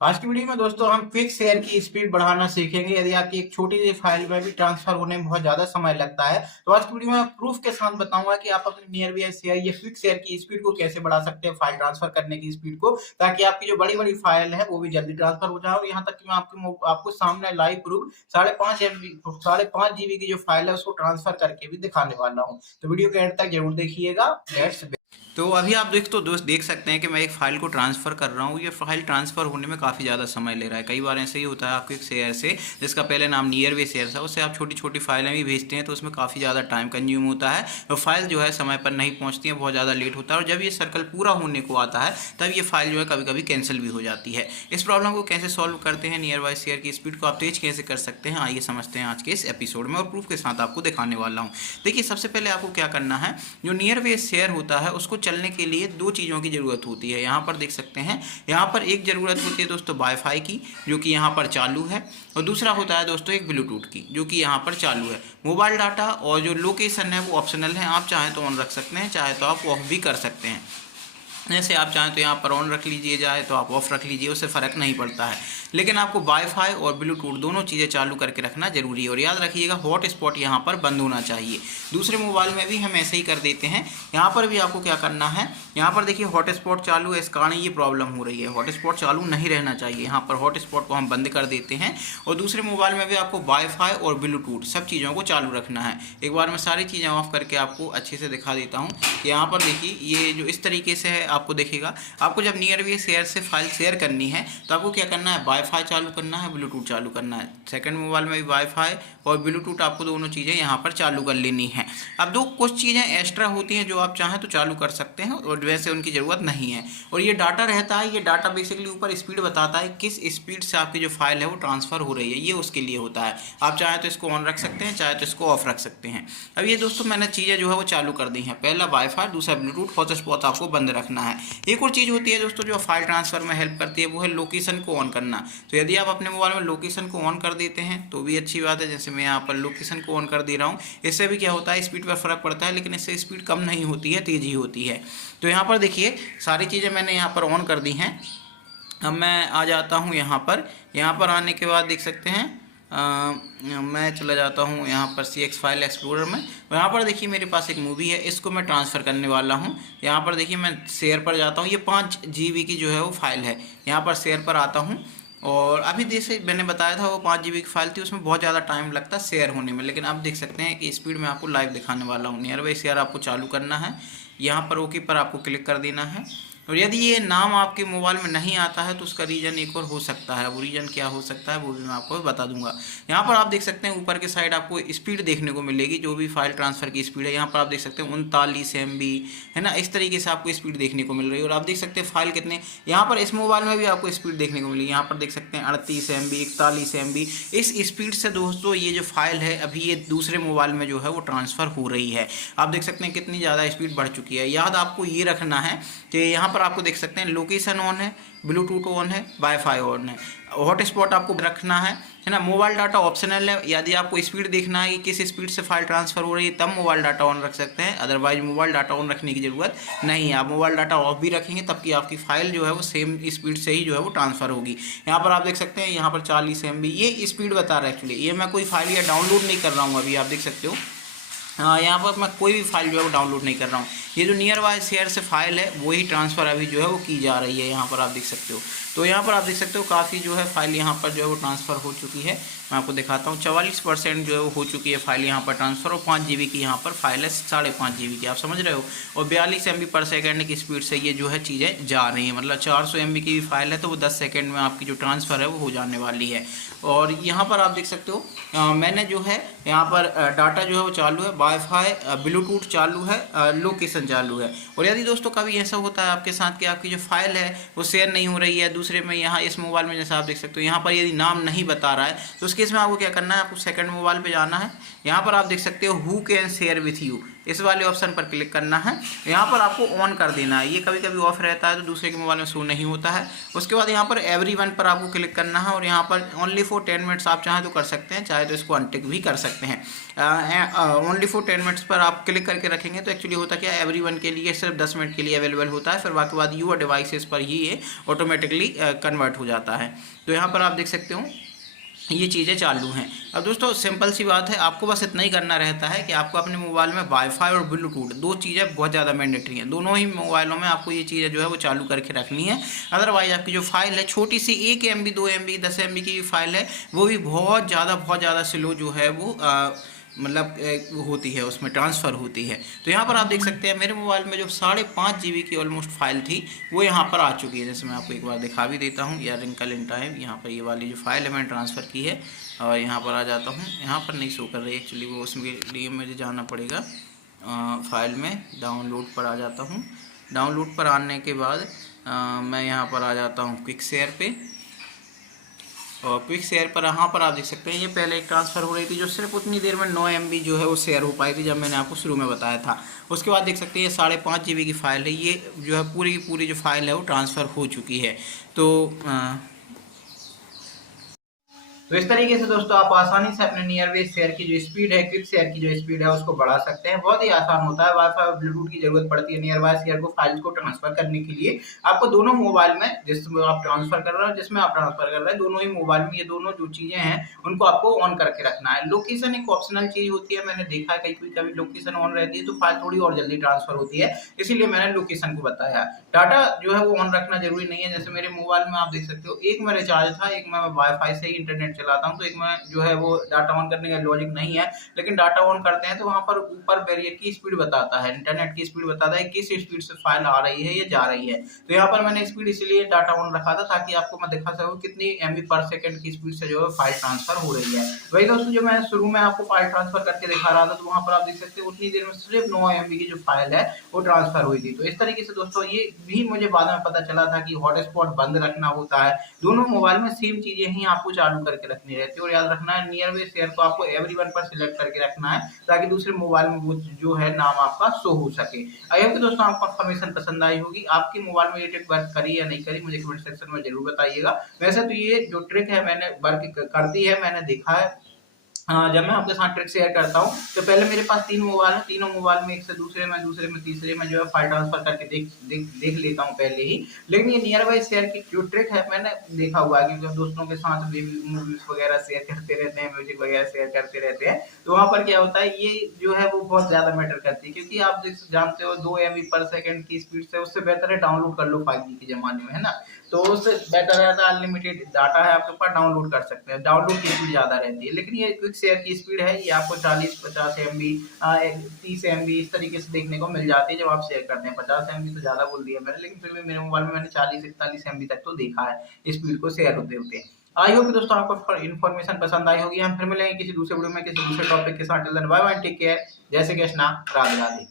आज की वीडियो में दोस्तों हम क्विक शेयर की स्पीड बढ़ाना सीखेंगे। यदि आपकी एक छोटी सी फाइल में भी ट्रांसफर होने में बहुत ज्यादा समय लगता है, तो आज की वीडियो में प्रूफ के साथ बताऊंगा कि आप अपने नियर बाय शेयर या क्विक शेयर की स्पीड को कैसे बढ़ा सकते हैं, फाइल ट्रांसफर करने की स्पीड को, ताकि आपकी जो बड़ी बड़ी फाइल है वो भी जल्दी ट्रांसफर हो जाए। और यहाँ तक कि मैं आपको सामने लाइव प्रूफ 5.5 GB की जो फाइल है उसको ट्रांसफर करके भी दिखाने वाला हूँ। तो वीडियो के एंड तक जरूर देखिएगा। तो अभी आप दोस्त देख सकते हैं कि मैं एक फ़ाइल को ट्रांसफ़र कर रहा हूँ। ये फ़ाइल ट्रांसफ़र होने में काफ़ी ज़्यादा समय ले रहा है। कई बार ऐसे ही होता है आपके एक शेयर से, जिसका पहले नाम नियरवे शेयर था, उससे आप छोटी छोटी फाइलें भी भेजते हैं तो उसमें काफ़ी ज़्यादा टाइम कंज्यूम होता है और फाइल जो है समय पर नहीं पहुँचती है, बहुत ज़्यादा लेट होता है। और जब ये सर्कल पूरा होने को आता है तब ये फाइल जो है कभी कभी कैंसिल भी हो जाती है। इस प्रॉब्लम को कैसे सॉल्व करते हैं, नियर बाय शेयर की स्पीड को आप तेज कैसे कर सकते हैं, आइए समझते हैं आज के इस एपिसोड में, और प्रूफ के साथ आपको दिखाने वाला हूँ। देखिए, सबसे पहले आपको क्या करना है, जो नियर बाय शेयर होता है उसको चलने के लिए दो चीज़ों की ज़रूरत होती है। यहाँ पर देख सकते हैं, यहाँ पर एक ज़रूरत होती है दोस्तों वाईफाई की, जो कि यहाँ पर चालू है, और दूसरा होता है दोस्तों एक ब्लूटूथ की, जो कि यहाँ पर चालू है। मोबाइल डाटा और जो लोकेशन है वो ऑप्शनल है, आप चाहें तो ऑन रख सकते हैं, चाहे तो आप ऑफ भी कर सकते हैं। जैसे आप चाहें तो यहाँ पर ऑन रख लीजिए, जाए तो आप ऑफ रख लीजिए, उससे फ़र्क नहीं पड़ता है। लेकिन आपको वाईफाई और ब्लूटूथ दोनों चीज़ें चालू करके रखना जरूरी है। और याद रखिएगा, हॉट स्पॉट यहाँ पर बंद होना चाहिए। दूसरे मोबाइल में भी हम ऐसे ही कर देते हैं। यहाँ पर भी आपको क्या करना है, यहाँ पर देखिए हॉट स्पॉट चालू है, इस कारण ये प्रॉब्लम हो रही है। हॉट स्पॉट चालू नहीं रहना चाहिए, यहाँ पर हॉट स्पॉट को हम बंद कर देते हैं। और दूसरे मोबाइल में भी आपको वाईफाई और ब्लूटूथ सब चीज़ों को चालू रखना है। एक बार मैं सारी चीज़ें ऑफ करके आपको अच्छे से दिखा देता हूँ। यहाँ पर देखिए, ये जो इस तरीके से है आपको दिखेगा। आपको जब नियर बाय शेयर से फाइल शेयर करनी है तो आपको क्या करना है, वाईफाई चालू करना है, ब्लूटूथ चालू करना है। सेकंड मोबाइल में भी वाईफाई और ब्लूटूथ आपको दोनों चीज़ें यहाँ पर चालू कर लेनी है। अब दो कुछ चीज़ें एक्स्ट्रा होती हैं जो आप चाहें तो चालू कर सकते हैं, और वैसे उनकी ज़रूरत नहीं है। और ये डाटा रहता है, ये डाटा बेसिकली ऊपर स्पीड बताता है किस स्पीड से आपकी जो फाइल है वो ट्रांसफ़र हो रही है, ये उसके लिए होता है। आप चाहें तो इसको ऑन रख सकते हैं, चाहे तो इसको ऑफ रख सकते हैं। अब ये दोस्तों मैंने चीज़ें जो है वो चालू कर दी हैं। पहला वाईफाई, दूसरा ब्लूटूथ, हॉटस्पॉट आपको बंद रखना है। एक और चीज़ होती है दोस्तों जो फाइल ट्रांसफ़र में हेल्प करती है, वो है लोकेशन को ऑन करना। तो यदि आप अपने मोबाइल में लोकेशन को ऑन कर देते हैं तो भी अच्छी बात है। जैसे मैं यहाँ पर लोकेशन को ऑन कर दे रहा हूँ, इससे भी क्या होता है, स्पीड पर फ़र्क पड़ता है, लेकिन इससे स्पीड कम नहीं होती है, तेज़ी होती है। तो यहाँ पर देखिए, सारी चीज़ें मैंने यहाँ पर ऑन कर दी हैं। अब मैं आ जाता हूँ यहाँ पर। यहाँ पर आने के बाद देख सकते हैं, मैं चला जाता हूँ यहाँ पर CX फाइल एक्सप्लोरर में। यहाँ पर देखिए मेरे पास एक मूवी है, इसको मैं ट्रांसफ़र करने वाला हूँ। यहाँ पर देखिए मैं शेयर पर जाता हूँ, ये 5 GB की जो है वो फाइल है। यहाँ पर शेयर पर आता हूँ, और अभी जैसे मैंने बताया था वो 5 GB की फाइल थी, उसमें बहुत ज़्यादा टाइम लगता है शेयर होने में। लेकिन आप देख सकते हैं कि स्पीड में आपको लाइव दिखाने वाला हूँ। नियर बाय शेयर आपको चालू करना है, यहाँ पर ओके पर आपको क्लिक कर देना है। और यदि ये नाम आपके मोबाइल में नहीं आता है तो उसका रीज़न एक और हो सकता है। वो रीज़न क्या हो सकता है वो भी मैं आपको बता दूंगा। यहाँ पर आप देख सकते हैं ऊपर के साइड आपको स्पीड देखने को मिलेगी, जो भी फाइल ट्रांसफ़र की स्पीड है। यहाँ पर आप देख सकते हैं 39 MB है ना, इस तरीके से आपको स्पीड देखने को मिल रही है। और आप देख सकते हैं फाइल कितने, यहाँ पर इस मोबाइल में भी आपको स्पीड देखने को मिलेगी। यहाँ पर देख सकते हैं 38 MB, 41 MB। इस स्पीड से दोस्तों ये जो फाइल है अभी ये दूसरे मोबाइल में जो है वो ट्रांसफ़र हो रही है। आप देख सकते हैं कितनी ज़्यादा स्पीड बढ़ चुकी है। याद आपको ये रखना है कि यहाँ पर आपको देख सकते हैं लोकेशन ऑन है, ब्लूटूथ ऑन है, वाईफाई ऑन है, हॉटस्पॉट आपको रखना है ना। मोबाइल डाटा ऑप्शनल है। यदि आपको स्पीड देखना है कि किस स्पीड से फाइल ट्रांसफ़र हो रही है तब मोबाइल डाटा ऑन रख सकते हैं, अदरवाइज मोबाइल डाटा ऑन रखने की ज़रूरत नहीं है। आप मोबाइल डाटा ऑफ भी रखेंगे तब कि आपकी फाइल जो है वो सेम स्पीड से ही जो है वो ट्रांसफ़र होगी। यहाँ पर आप देख सकते हैं, यहाँ पर 40 MB ये स्पीड बता रहा है। एक्चुअली ये मैं कोई फाइल या डाउनलोड नहीं कर रहा हूँ, अभी आप देख सकते हो। हाँ, यहाँ पर मैं कोई भी फाइल जो है वो डाउनलोड नहीं कर रहा हूँ। ये जो नियर बाय शेयर से फाइल है वही ट्रांसफ़र अभी जो है वो की जा रही है, यहाँ पर आप देख सकते हो। तो यहाँ पर आप देख सकते हो काफ़ी जो है फाइल यहाँ पर जो है वो ट्रांसफ़र हो चुकी है। मैं आपको दिखाता हूँ, 44% जो है वो हो चुकी है फाइल यहाँ पर ट्रांसफ़र। और 5 GB की यहाँ पर फाइल है, 5.5 GB की, आप समझ रहे हो। और 42 MB पर सेकेंड की स्पीड से ये जो है चीज़ें जा रही हैं। मतलब 400 MB की भी फाइल है तो वो 10 सेकेंड में आपकी जो ट्रांसफ़र है वो हो जाने वाली है। और यहाँ पर आप देख सकते हो मैंने जो है यहाँ पर डाटा जो है वो चालू है, वाईफाई, ब्लूटूथ चालू है, लोकेशन चालू है। और यदि दोस्तों कभी ऐसा होता है आपके साथ कि आपकी जो फाइल है वो शेयर नहीं हो रही है दूसरे में, यहाँ इस मोबाइल में जैसा आप देख सकते हो यहाँ पर यदि नाम नहीं बता रहा है तो उस केस में आपको क्या करना है, आपको सेकंड मोबाइल पे जाना है। यहाँ पर आप देख सकते हो who can share with you, इस वाले ऑप्शन पर क्लिक करना है। यहाँ पर आपको ऑन कर देना है, ये कभी कभी ऑफ रहता है तो दूसरे के मोबाइल में शो नहीं होता है। उसके बाद यहाँ पर एवरीवन पर आपको क्लिक करना है और यहाँ पर ओनली फॉर 10 मिनट्स आप चाहें तो कर सकते हैं, चाहे तो इसको अनटिक भी कर सकते हैं। ओनली फॉर 10 मिनट्स पर आप क्लिक करके रखेंगे तो एक्चुअली होता क्या है, एवरीवन के लिए सिर्फ 10 मिनट के लिए अवेलेबल होता है, फिर बाकी बाद यूर डिवाइसेस पर ही ये ऑटोमेटिकली कन्वर्ट हो जाता है। तो यहाँ पर आप देख सकते हो ये चीज़ें चालू हैं। अब दोस्तों सिंपल सी बात है, आपको बस इतना ही करना रहता है कि आपको अपने मोबाइल में वाईफाई और ब्लूटूथ दो चीज़ें बहुत ज़्यादा मैंडेटरी हैं, दोनों ही मोबाइलों में आपको ये चीज़ें जो है वो चालू करके रखनी है। अदरवाइज आपकी जो फाइल है छोटी सी 1 MB 2 MB 10 MB की फाइल है वो भी बहुत ज़्यादा स्लो जो है वो होती है, उसमें ट्रांसफ़र होती है। तो यहाँ पर आप देख सकते हैं मेरे मोबाइल में जो 5.5 GB की ऑलमोस्ट फाइल थी वो यहाँ पर आ चुकी है। जैसे मैं आपको एक बार दिखा भी देता हूँ, या रिंकल इन टाइम, यहाँ पर ये वाली जो फाइल है मैंने ट्रांसफ़र की है और यहाँ पर आ जाता हूँ। यहाँ पर नहीं शो कर रही एक्चुअली, वो उसके लिए मुझे जाना पड़ेगा फाइल में, डाउनलोड पर आ जाता हूँ। डाउनलोड पर आने के बाद मैं यहाँ पर आ जाता हूँ क्विक शेयर पे, और क्विक शेयर पर यहाँ पर आप देख सकते हैं ये पहले एक ट्रांसफ़र हो रही थी जो सिर्फ उतनी देर में 9 MB जो है वो शेयर हो पाई थी, जब मैंने आपको शुरू में बताया था। उसके बाद देख सकते हैं ये 5.5 GB की फ़ाइल है, ये जो है पूरी की पूरी जो फाइल है वो ट्रांसफ़र हो चुकी है। तो इस तरीके से दोस्तों आप आसानी से अपने नियरबेस शेयर की जो स्पीड है, क्विक शेयर की जो स्पीड है उसको बढ़ा सकते हैं। बहुत ही आसान होता है, वाईफाई और ब्लूटूथ की जरूरत पड़ती है नियरबाय शेयर को फाइल्स को ट्रांसफर करने के लिए। आपको दोनों मोबाइल में जिसमें आप ट्रांसफर कर रहे हो, जिसमें आप ट्रांसफर कर रहे हैं, दोनों ही मोबाइल में ये दोनों जो चीजें हैं उनको आपको ऑन करके रखना है। लोकेशन एक ऑप्शनल चीज होती है, मैंने देखा है कभी लोकेशन ऑन रहती है तो फाइल थोड़ी और जल्दी ट्रांसफर होती है, इसीलिए मैंने लोकेशन को बताया। डाटा जो है वो ऑन रखना जरूरी नहीं है। जैसे मेरे मोबाइल में आप देख सकते हो, एक में रिचार्ज था, एक में वाईफाई से ही इंटरनेट चलाता हूँ, तो एक में जो है वो डाटा ऑन करने का लॉजिक नहीं है। लेकिन डाटा ऑन करते हैं तो वहां पर ऊपर बैरियर की स्पीड बताता है, इंटरनेट की स्पीड बताता है किस स्पीड से फाइल आ रही है या जा रही है। तो यहाँ पर मैंने स्पीड इसलिए डाटा ऑन रखा था ताकि आपको मैं दिखा सकूं कितनी MB पर सेकंड की स्पीड से जो है फाइल ट्रांसफर हो रही है। वही दोस्तों जो मैं शुरू में आपको फाइल ट्रांसफर करके दिखा रहा था, तो वहां पर आप देख सकते हो उतनी देर में सिर्फ 9 MB की जो फाइल है वो ट्रांसफर हुई थी। तो इस तरीके से दोस्तों ये भी मुझे बाद में पता चला था कि हॉटस्पॉट बंद रखना होता है। दोनों मोबाइल में सेम चीजें ही आपको चालू करके रखनी रहती है, और याद रखना है नियर शेयर को आपको एवरीवन पर सिलेक्ट करके रखना है ताकि दूसरे मोबाइल में वो जो है नाम आपका शो हो सके। आई होप कि दोस्तों आपको इन्फॉर्मेशन पसंद आई होगी। आपके मोबाइल में ये ट्रिक वर्क करी या नहीं करी मुझे कमेंट सेक्शन में जरूर बताइएगा। वैसे तो ये जो ट्रिक है मैंने वर्क करती है, मैंने देखा है। जब मैं आपके साथ ट्रिक शेयर करता हूँ तो पहले मेरे पास 3 मोबाइल है, तीनों मोबाइल में एक से दूसरे में तीसरे में जो है फाइल ट्रांसफर करके देख लेता हूँ पहले ही। लेकिन ये नियर बाय शेयर की जो ट्रिक है मैंने देखा हुआ है कि जब दोस्तों के साथ मूवीज वगैरह शेयर करते रहते हैं, म्यूजिक वगैरह शेयर करते रहते हैं, तो वहां पर क्या होता है ये जो है वो बहुत ज्यादा मैटर करती है, क्योंकि आप जानते हो 2 MB पर सेकंड की स्पीड से उससे बेहतर है डाउनलोड कर लो 5G के जमाने में, है ना। तो उससे बेटर रहता है, अनलिमिटेड डाटा है आपके पास, डाउनलोड कर सकते हैं, डाउनलोड की स्पीड ज्यादा रहती है। लेकिन ये क्विक शेयर की स्पीड है ये आपको 40-50 MB 30 MB इस तरीके से देखने को मिल जाती है जब आप शेयर करते हैं। 50 MB तो ज्यादा बोल दिया मैंने, लेकिन फिर भी मेरे मोबाइल में मैंने 40-41 MB तक तो देखा है स्पीड को शेयर होते होते। आई होप दोस्तों आपको इन्फॉर्मेशन पसंद आई होगी। हम फिर मिलेंगे किसी दूसरे वीडियो में किसी दूसरे टॉपिक के साथ। Till then bye bye, take care, जय श्री कृष्णा, राधे राधे।